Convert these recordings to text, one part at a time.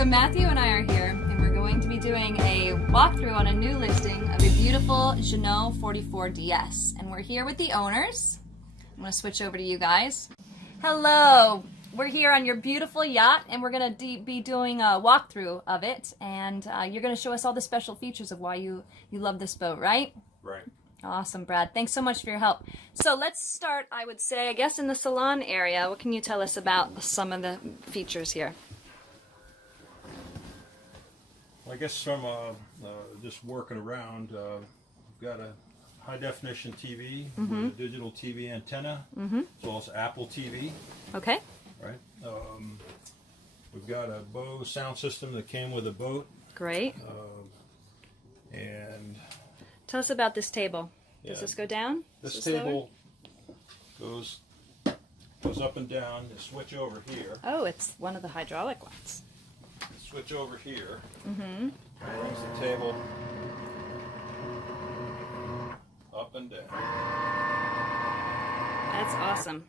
So Matthew and I are here, and we're going to be doing a walkthrough on a new listing of a beautiful Jeanneau 44DS. And we're here with the owners. I'm going to switch over to you guys. Hello! We're here on your beautiful yacht, and we're going to be doing a walkthrough of it. And you're going to show us all the special features of why you love this boat, right? Right. Awesome, Brad. Thanks so much for your help. So let's start, I would say, I guess in the Salon area. What can you tell us about some of the features here? Well, I guess from just working around, we've got a high-definition TV with a digital TV antenna, as well as Apple TV. Okay. Right. We've got a Bose sound system that came with a boat. Great. And tell us about this table. Yeah, Does this go down? This table goes up and down. You switch over here. Oh, it's one of the hydraulic ones. Switch over here. Brings the table up and down. That's awesome.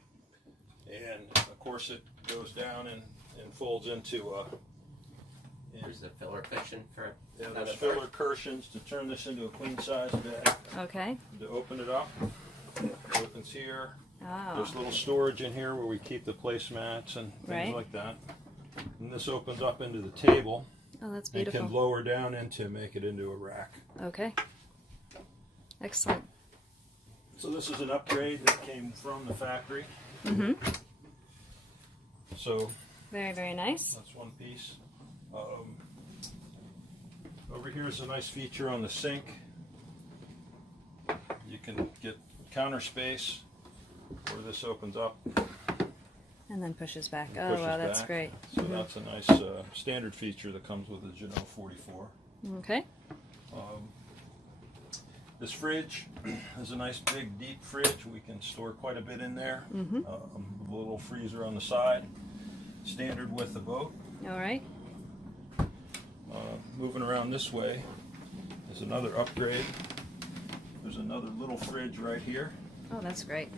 And of course it goes down and folds into There's the filler cushion for there's filler cushions to turn this into a queen size bed. Okay. To open it up, it opens here. Oh. There's little storage in here where we keep the placemats and things Right. like that. And this opens up into the table. Oh, that's And beautiful. can lower down into make it into a rack. Okay. Excellent. So this is an upgrade that came from the factory. So Very, very nice. that's one piece. Over here is a nice feature on the sink. You can get counter space where this opens up. And then pushes back. and Oh, pushes wow, that's back. great. So that's a nice standard feature that comes with the Jeanneau 44. Okay. This fridge is a nice big deep fridge. We can store quite a bit in there. A little freezer on the side. Standard with the boat. All right. Moving around this way is another upgrade. There's another little fridge right here Oh, that's great.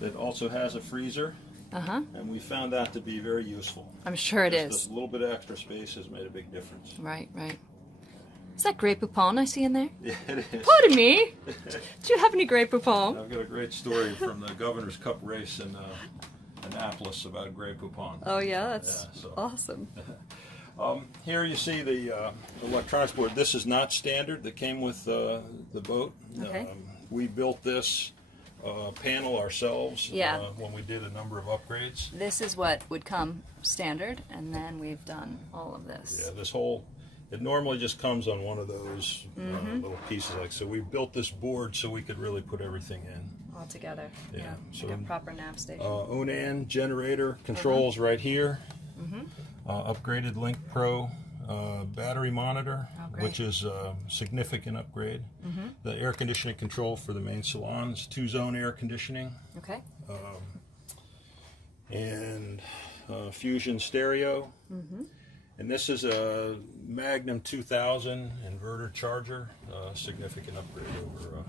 that also has a freezer, Uh-huh. and we found that to be very useful. I'm sure it Just is. a little bit of extra space has made a big difference. Right, right. Is that Grey Poupon I see in there? Yeah, it is. Pardon me. Do you have any Grey Poupon? I've got a great story from the Governor's Cup race in Annapolis about Grey Poupon. Oh, yeah, that's Yeah, so- awesome. Here you see the electronics board. This is not standard that came with the boat. Okay. We built this panel ourselves Yeah. when we did a number of upgrades. This is what would come standard, and then we've done all of this. Yeah, this whole, it normally just comes on one of those little pieces. Like so, we built this board so we could really put everything in. All together. Yeah, so- like a proper nav station. Onan generator controls right here. Upgraded Link Pro battery monitor, great. which is a significant upgrade. The air conditioning control for the main salon is 2-zone air conditioning. Okay. And Fusion stereo. And this is a Magnum 2000 inverter charger, significant upgrade over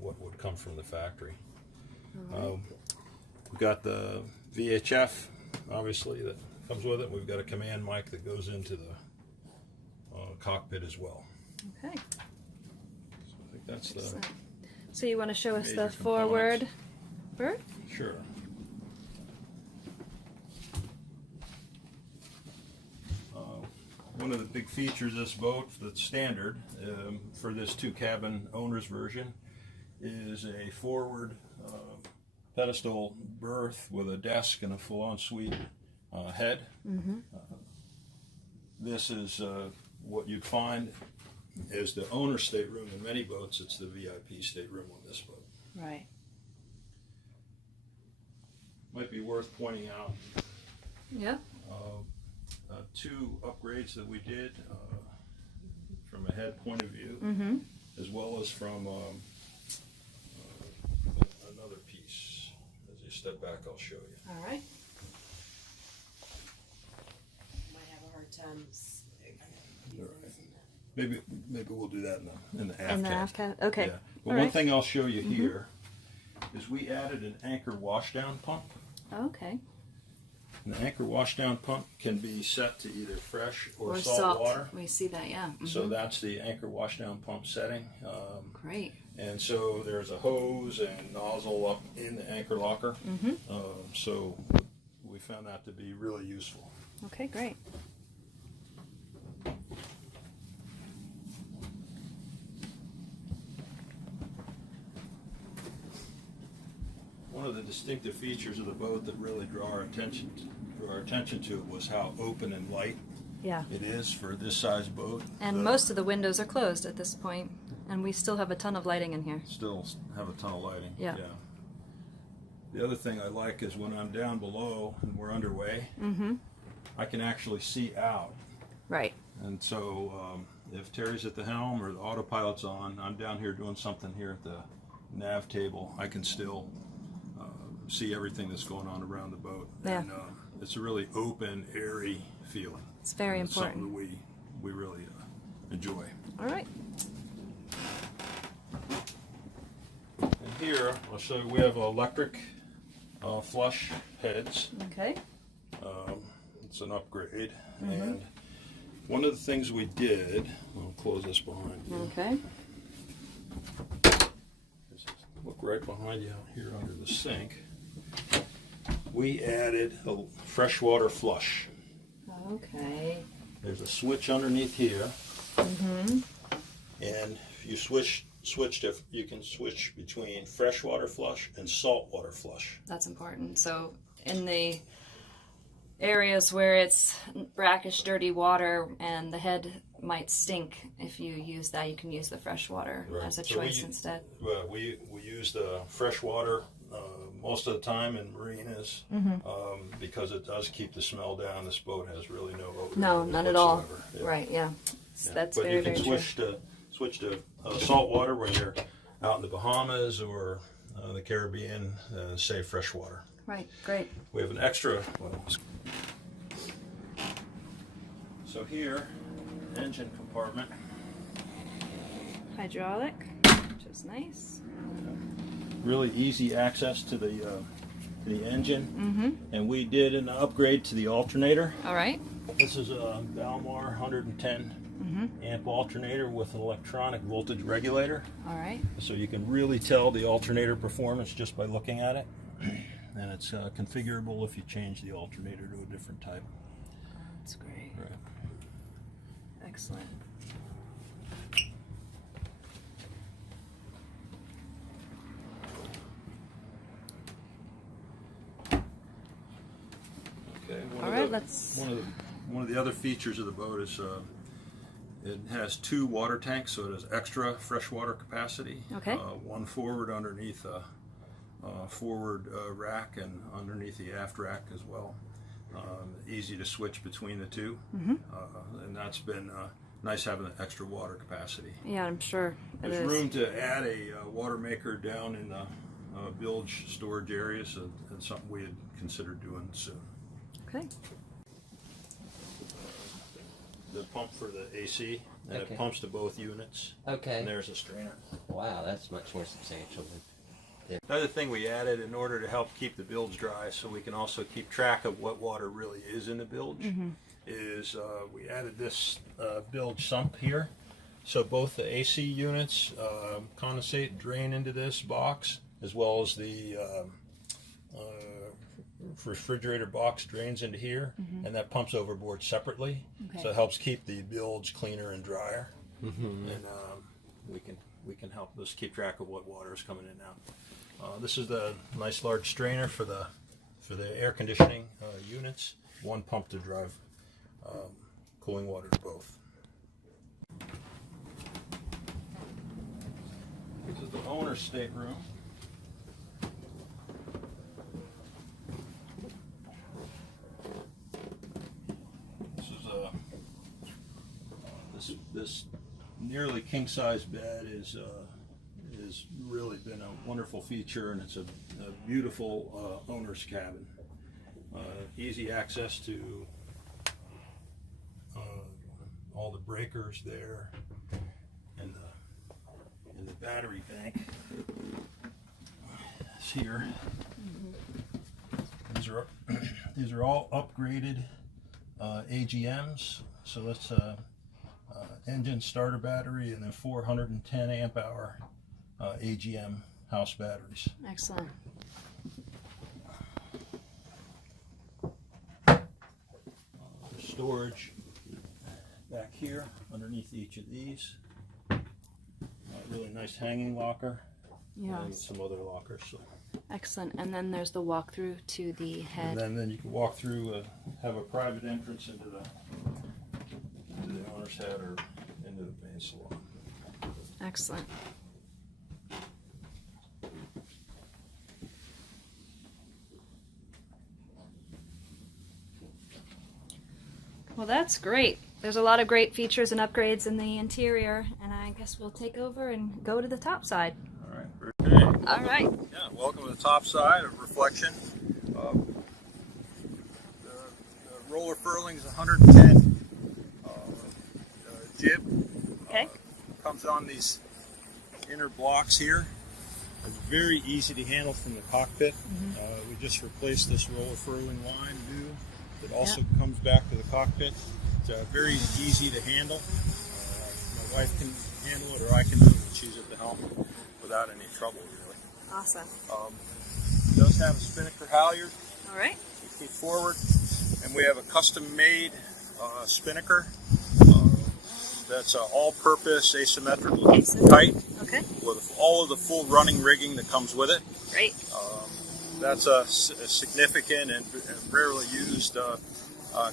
what would come from the factory. We've got the VHF, obviously, that comes with it. We've got a command mic that goes into the cockpit as well. Okay. So I think that's the Excellent. So you want to show us major the forward components. berth? Sure. One of the big features of this boat that's standard for this 2-cabin owner's version is a forward pedestal berth with a desk and a full ensuite head. This is what you'd find is the owner's stateroom in many boats. It's the VIP stateroom on this boat. Right. Might be worth pointing out Yeah. 2 upgrades that we did from a head point of view, as well as from another piece. As you step back, I'll show you. All right. Might have a hard time. All right. Maybe we'll do that in the aft In the cab. aft cab? Okay. Yeah. But All one right. thing I'll show you here is we added an anchor washdown pump. Okay. And the anchor washdown pump can be set to either fresh or salt water. We see that, yeah. So that's the anchor washdown pump setting. Great. And so there's a hose and nozzle up in the anchor locker. So we found that to be really useful. Okay, great. One of the distinctive features of the boat that really drew our attention to it was how open and light Yeah. it is for this size boat. And most of the windows are closed at this point, and we still have a ton of lighting in here. Still have a ton of lighting. Yeah. The other thing I like is when I'm down below and we're underway, I can actually see out. Right. And so if Terry's at the helm or the autopilot's on, I'm down here doing something here at the nav table, I can still see everything that's going on around the boat. Yeah. And it's a really open, airy feeling. It's very And it's important. something that we really enjoy. All right. And here, I'll show you, we have electric flush heads. Okay. It's an upgrade. And one of the things we did, I'll close this behind you. Okay. Look right behind you out here under the sink. We added a freshwater flush. Okay. There's a switch underneath here. And if you you can switch between freshwater flush and saltwater flush. That's important. So in the areas where it's brackish, dirty water and the head might stink, if you use that, you can use the fresh water as a choice instead. We use the fresh water most of the time in marinas because it does keep the smell down. This boat has really no odor. No, none at all. whatsoever. Yeah. Right, yeah. Yeah. That's but very, you can very true. switch to salt water when you're out in the Bahamas or the Caribbean, say fresh water. Right, great. We have an extra. So here, engine compartment. Hydraulic, which is nice. Really easy access to the engine, and we did an upgrade to the alternator. All right. This is a Valmar 110 amp alternator with an electronic voltage regulator. All right. So you can really tell the alternator performance just by looking at it. And it's configurable if you change the alternator to a different type. That's great. Right. Excellent. Okay. All right, let's. One of the other features of the boat is it has 2 water tanks, so it has extra freshwater capacity. Okay. One forward underneath a forward rack and underneath the aft rack as well. Easy to switch between the two, and that's been nice having the extra water capacity. Yeah, I'm sure it There's is. room to add a water maker down in the bilge storage area, so that's something we had considered doing soon. Okay. The pump for the AC, and Okay. it pumps to both units. Okay. And there's a strainer. Wow, that's much more substantial than. Another thing we added in order to help keep the bilge dry, so we can also keep track of what water really is in the bilge, is we added this bilge sump here. So both the AC units condensate and drain into this box, as well as the refrigerator box drains into here, and that pumps overboard separately. Okay. So it helps keep the bilge cleaner and drier, and we can help us keep track of what water is coming in and out. This is the nice large strainer for the air conditioning units. One pump to drive cooling water to both. This is the owner's stateroom. This nearly king-size bed is really been a wonderful feature, and it's a beautiful owner's cabin. Easy access to all the breakers there, and the battery bank is here. These these are all upgraded AGMs. So that's engine starter battery and then 410 amp hour AGM house batteries. Excellent. Storage back here underneath each of these. Really nice hanging locker. Yeah. And some other lockers. So. Excellent. And then there's the walkthrough to the head. And then you can walk through, have a private entrance into the owner's head or into the main salon. Excellent. Well, that's great. There's a lot of great features and upgrades in the interior, and I guess we'll take over and go to the top side. All right, very good. All right. Yeah, welcome to the top side of Reflection. The roller furling is 110 jib. Okay. Comes on these inner blocks here. It's very easy to handle from the cockpit. We just replaced this roller furling line new that also comes back to the cockpit. It's very easy to handle. My wife can handle it, or I can do it when she's at the helm without any trouble, really. Awesome. It does have a Spinnaker halyard. All right. 6 feet forward, and we have a custom-made Spinnaker. That's an all-purpose asymmetrical kite with all of the full running rigging that comes with it. Great. That's a significant and rarely used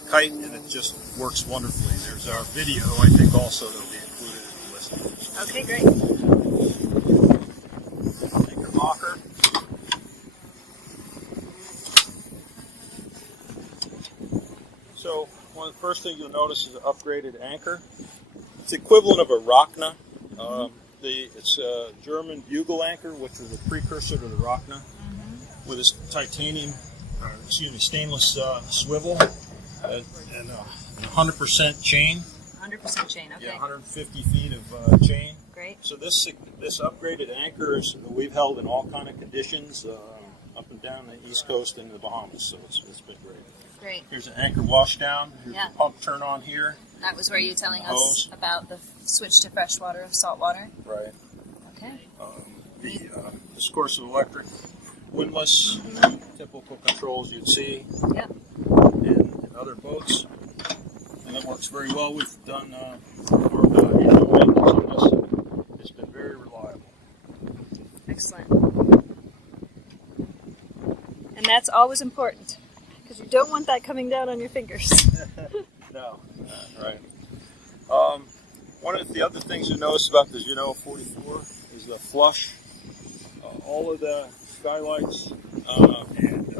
kite, and it just works wonderfully. There's our video, I think, also that will be included in the list. Okay, great. Anchor locker. So one of the first things you'll notice is an upgraded anchor. It's the equivalent of a Rockna. It's a German bugle anchor, which was a precursor to the Rockna, with this stainless swivel and 100% chain. 100% chain. Okay. Yeah, 150 feet of chain. Great. So this upgraded anchor is we've held in all kind of conditions up and down the East Coast and the Bahamas. So it's been great. Great. Here's an anchor washdown. Here's the pump turn on here. That was where you were telling us Hose. about the switch to freshwater, saltwater. Right. Okay. This course of electric windlass, typical controls you'd see in other boats, and it works very well. We've done maintenance on this, and it's been very reliable. Excellent. And that's always important, because you don't want that coming down on your fingers. No, right. One of the other things you notice about the Jeanneau 44 is the flush. All of the skylights and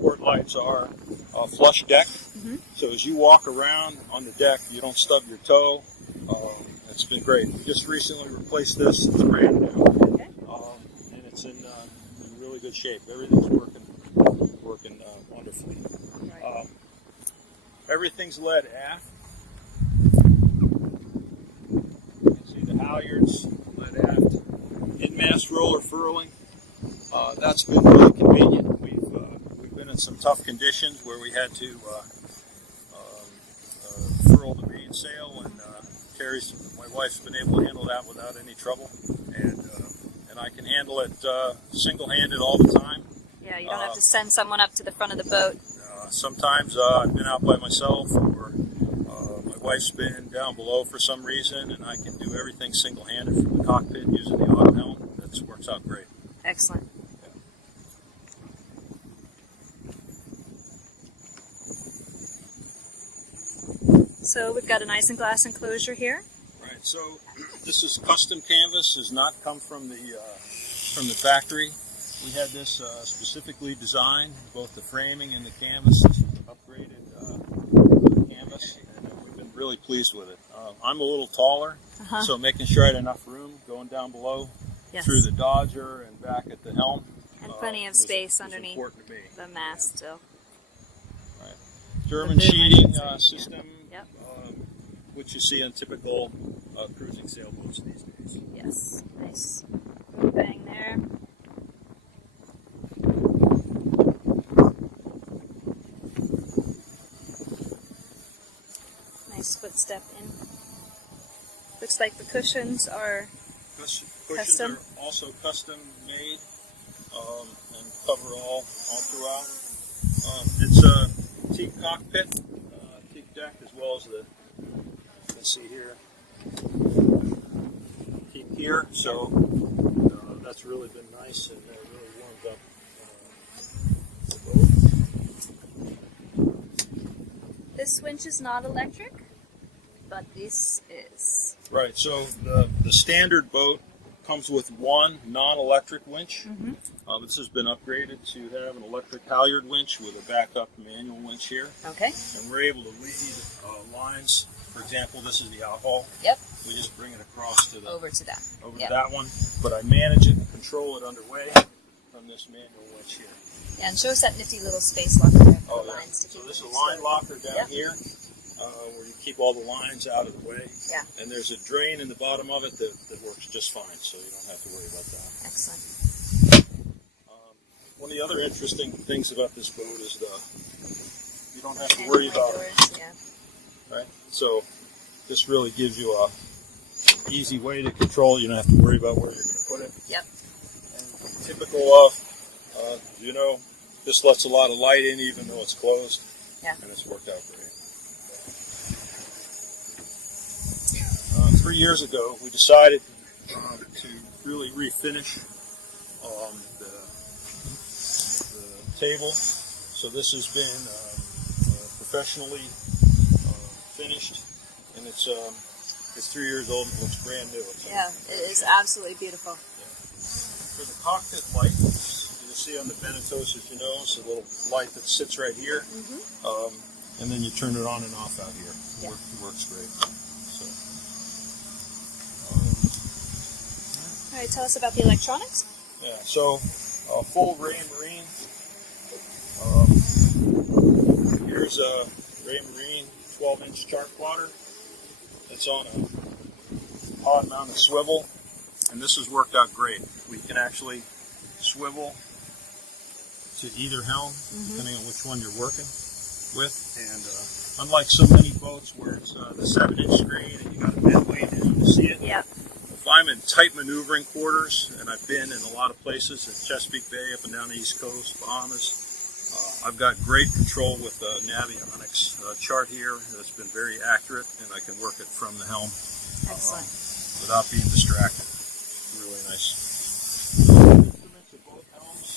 port lights are flush deck. So as you walk around on the deck, you don't stub your toe. It's been great. We just recently replaced this. It's brand new, and it's in really good shape. Everything's working wonderfully. Right. Everything's led aft. You can see the halyards led aft. In-mast roller furling. That's been really convenient. We've been in some tough conditions where we had to furl the mainsail, and my wife's been able to handle that without any trouble, and I can handle it single-handed all the time. Yeah, you don't have to send someone up to the front of the boat. Sometimes I've been out by myself, or my wife's been down below for some reason, and I can do everything single-handed from the cockpit using the auto helm. That works out great. Excellent. So we've got an ice and glass enclosure here. Right. So this is custom canvas. Does not come from the factory. We had this specifically designed, both the framing and the canvas. This is upgraded canvas, and we've been really pleased with it. I'm a little taller, so making sure I had enough room going down below through the Dodger and back at the helm. And plenty of space was underneath important to me. the mast still. Right. German sheeting system, which you see on typical cruising sailboats these days. Yes, nice bang there. step in. Looks like the cushions are Cushions custom. are also custom made and cover all throughout. It's a teak cockpit, teak deck, as well as the, let's see here, teak here. So that's really been nice, and it really warmed up the boat. This winch is not electric, but this is. Right, so the standard boat comes with one non-electric winch. This has been upgraded to have an electric halyard winch with a backup manual winch here. Okay. And we're able to lead lines. For example, this is the outhaul. Yep. We just bring it across to the Over to that. to Yep. that one, but I manage it and control it underway from this manual winch here. Yeah, and show us that nifty little space locker there for the yeah. lines to keep So this is a them line stored. locker down Yep. here, where you keep all the lines out of the way. Yeah. And there's a drain in the bottom of it that works just fine, so you don't have to worry about that. Excellent. One of the other interesting things about this boat is you don't have to And worry my about doors, it, yeah. right? So this really gives you an easy way to control it. You don't have to worry about where you're going to put it. Yep. And typical of, this lets a lot of light in even though it's closed. Yeah. And it's worked out great. 3 years ago, we decided to really refinish the table. So this has been professionally finished, and it's 3 years old and it looks brand new. Yeah, it is absolutely beautiful. For the cockpit light, you'll see on the Benetos, as you know, it's a little light that sits right here, and then you turn it on and off out here. Yeah. It works great. So, All right, tell us about the electronics. yeah, so full Ray Marine. Here's a Ray Marine 12-inch chart plotter. It's on a pod-mounted swivel, and this has worked out great. We can actually swivel to either helm, depending on which one you're working with. And unlike so many boats where it's the 7-inch screen and you got a bed weight and you can see it, Yeah. if I'm in tight maneuvering quarters, and I've been in a lot of places in Chesapeake Bay, up and down the East Coast, Bahamas, I've got great control with the Navionics chart here. That's been very accurate, and I can work it from the helm Excellent. without being distracted. Really nice. Instruments at both helms.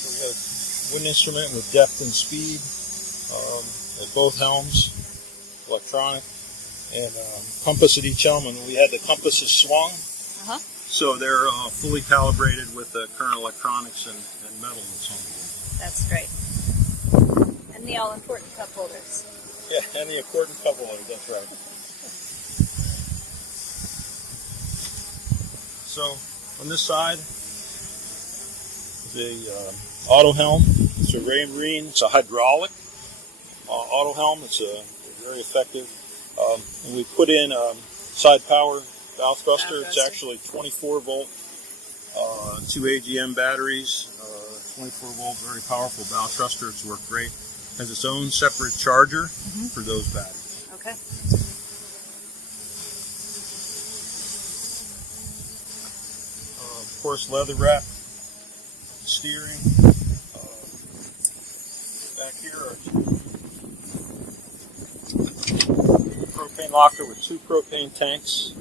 So we have a wind instrument with depth and speed at both helms, electronic, and compass at each helm. And we had the compasses swung. So they're fully calibrated with the current electronics and metal that's on the board. That's great. And the all-important cup holders. Yeah, and the important cup holder, that's right. So on this side is a auto helm. It's a Ray Marine. It's a hydraulic auto helm. It's very effective. And we put in side power bow thruster. It's actually 24 volt, 2 AGM batteries, 24 volt, very powerful bow thruster. It's worked great. Has its own separate charger for those batteries. Okay. Of course, leather wrap steering. Back here are propane locker with 2 propane tanks.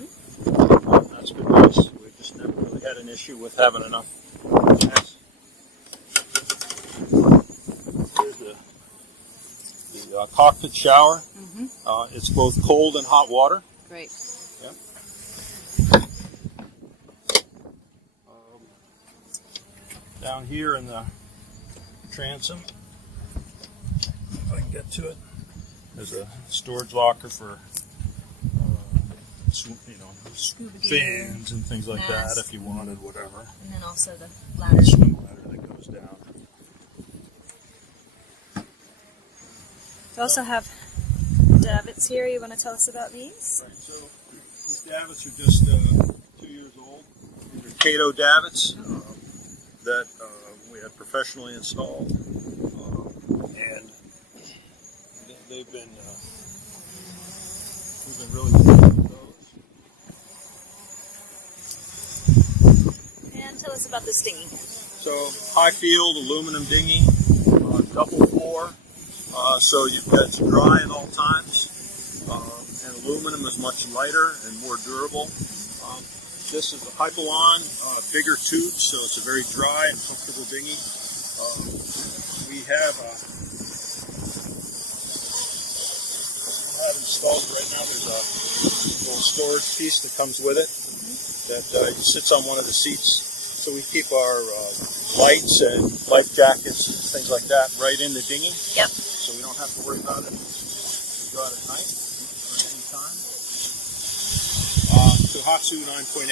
That's been nice. We've just never really had an issue with having enough gas. Here's the cockpit shower. It's both cold and hot water. Great. Yep. Down here in the transom, if I can get to it, there's a storage locker for Scuba gear, fins and things like mask. that if you wanted, whatever. And then also the ladder. Swim ladder that goes down. We also have davits here. You want to tell us about these? Right, so these davits are just 2 years old. These are Cato davits that we had professionally installed. And they've been we've been really good with those. And tell us about this dinghy. So high field aluminum dinghy, double floor, so you've got it's dry at all times, and aluminum is much lighter and more durable. This is a Hypalon, bigger tube, so it's a very dry and comfortable dinghy. We have installed right now. There's a little storage piece that comes with it that sits on one of the seats. So we keep our lights and life jackets and things like that right in the dinghy. Yep. So we don't have to worry about it. We go out at night or at any time. Tohatsu 9.8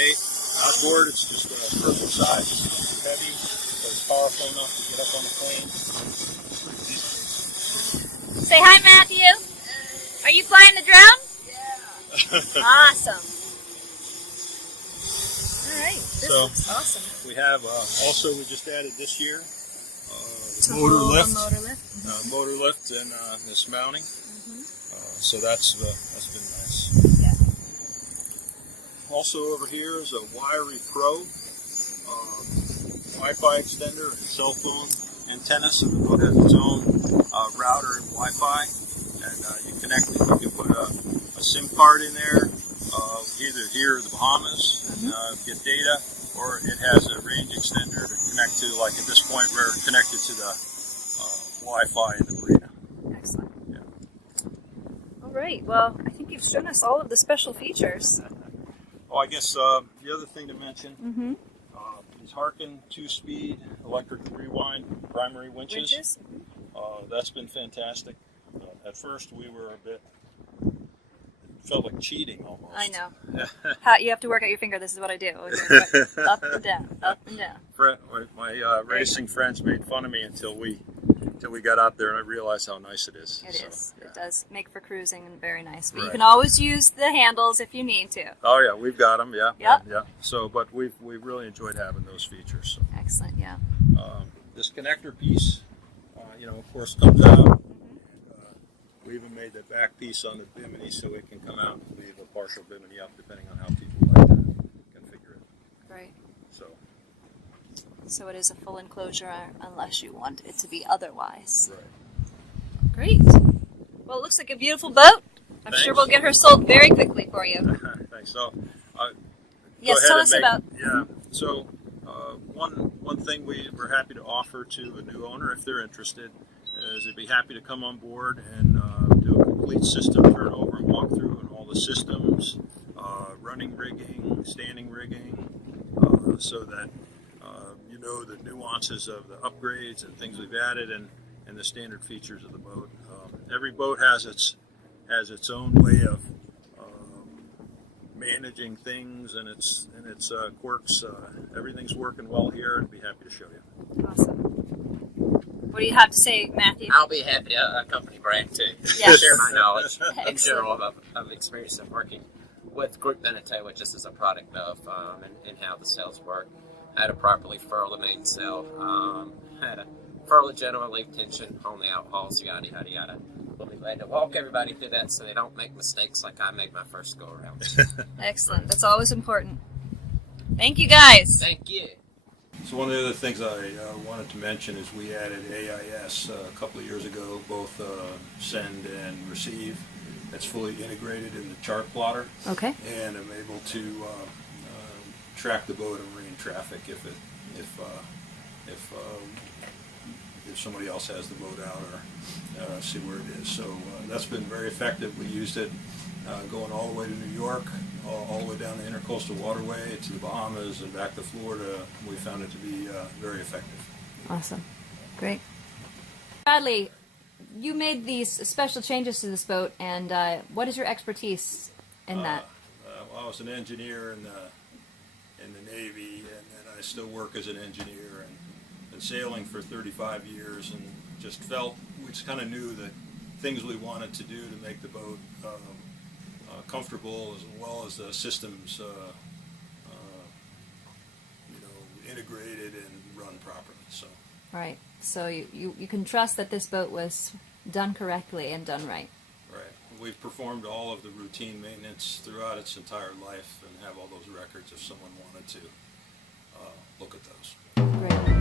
outboard. It's just a perfect size. It's not too heavy, but it's powerful enough to get up on the plane. Say hi, Matthew. Are you flying the drone? Yeah. Awesome. All right. This looks awesome. We have also we just added this year Motor lift and this mounting. So that's been nice. Yeah. Also over here is a Wiry Pro Wi-Fi extender and cell phone antenna. So the boat has its own router and Wi-Fi, and you connect it. You can put a SIM card in there, either here or the Bahamas, and get data, or it has a range extender to connect to. Like at this point, we're connected to the Wi-Fi in the marina. Excellent. Yeah. All right. Well, I think you've shown us all of the special features. Oh, I guess the other thing to mention is Harken 2-speed electric rewind primary winches. That's been fantastic. At first, we were a bit, it felt like cheating almost. I know. You have to work out your finger. This is what I do. Up and down, up and down. My racing friends made fun of me until we got out there, and I realized how nice it is. It is. Yeah. It does make for cruising and very nice. But Right. you can always use the handles if you need to. Oh yeah, we've got them. Yeah. Yep. Yeah. So, but we've really enjoyed having those features. So. Excellent. Yeah. This connector piece, of course, comes out. We even made the back piece on the bimini so it can come out and leave a partial bimini up, depending on how people like to configure it. Great. So, it is a full enclosure unless you want it to be otherwise. right. Great. Well, it looks like a beautiful boat. I'm Thanks. sure we'll get her sold very quickly for you. Thanks. So, Yes, tell us about. Yeah. So, one thing we're happy to offer to a new owner, if they're interested, is they'd be happy to come on board and do a complete system turnover and walkthrough on all the systems, running rigging, standing rigging, so that you know the nuances of the upgrades and things we've added and the standard features of the boat. Every boat has its own way of managing things and its quirks. Everything's working well here, and be happy to show you. Awesome. What do you have to say, Matthew? I'll be happy to accompany Brad too. Yes. Share my knowledge in Excellent. general of experience of working with Group Jeanneau, which this is a product of, and how the sails work. How to properly furl the main sail, how to furl the general leave tension on the outhauls, yada yada yada. We'll be glad to walk everybody through that so they don't make mistakes like I made my first go around. Excellent. That's always important. Thank you, guys. Thank you. So one of the other things I wanted to mention is we added AIS a couple of years ago, both send and receive. It's fully integrated in the chart plotter. Okay. And I'm able to track the boat and marine traffic if somebody else has the boat out or see where it is. So that's been very effective. We used it going all the way to New York, all the way down the Intercoastal Waterway to the Bahamas and back to Florida. We found it to be very effective. Awesome. Great. Bradley, you made these special changes to this boat, and what is your expertise in that? Well, I was an engineer in the Navy, and I still work as an engineer, and been sailing for 35 years, and just felt we just kind of knew the things we wanted to do to make the boat comfortable, as well as the systems integrated and run properly. So Right. So you can trust that this boat was done correctly and done right. Right. We've performed all of the routine maintenance throughout its entire life and have all those records if someone wanted to look at those. Great.